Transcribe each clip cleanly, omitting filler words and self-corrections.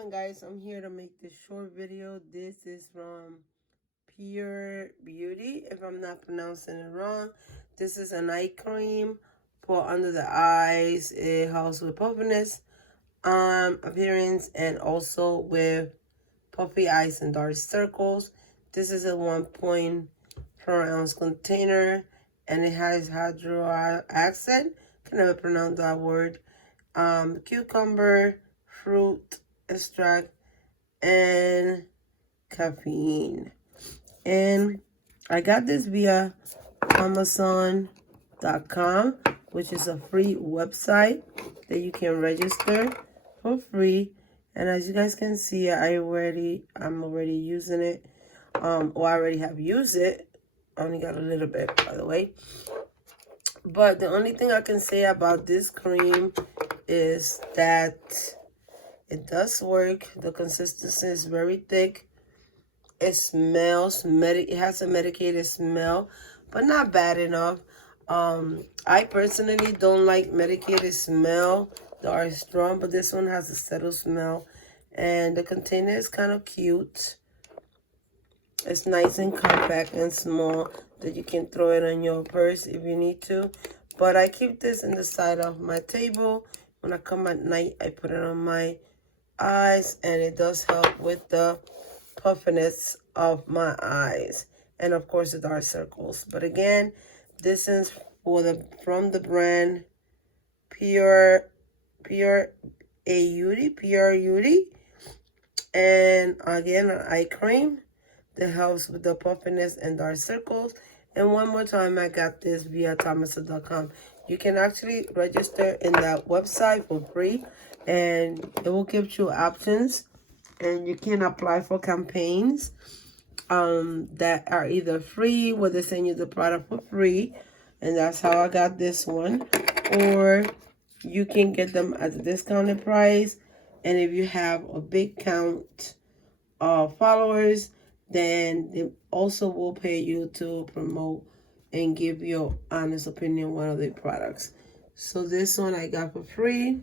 on, guys? I'm here to make this short video. This is from Pureauty, if I'm not pronouncing it wrong. This is an eye cream for under the eyes. It helps with puffiness, appearance, and also with puffy eyes and dark circles. This is a 1.4 ounce container, and it has hydro acid. Can never pronounce that word. Cucumber, fruit extract, and caffeine. And I got this via Amazon.com, which is a free website that you can register for free. And as you guys can see, I'm already using it. I already have used it. I only got a little bit, by the way. But the only thing I can say about this cream is that it does work. The consistency is very thick. It smells, it has a medicated smell, but not bad enough. I personally don't like medicated smell that are strong, but this one has a subtle smell. And the container is kind of cute. It's nice and compact and small that you can throw it on your purse if you need to. But I keep this in the side of my table. When I come at night, I put it on my eyes, and it does help with the puffiness of my eyes, and of course the dark circles. But again, this is from the brand Pureauty, and again, an eye cream that helps with the puffiness and dark circles. And one more time, I got this via AthomeWithJanet.com. You can actually register in that website for free, and it will give you options, and you can apply for campaigns that are either free, where they send you the product for free, and that's how I got this one, or you can get them at a discounted price. And if you have a big count of followers, then they also will pay you to promote and give your honest opinion on one of their products. So this one I got for free.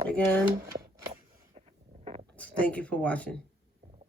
Again, thank you for watching.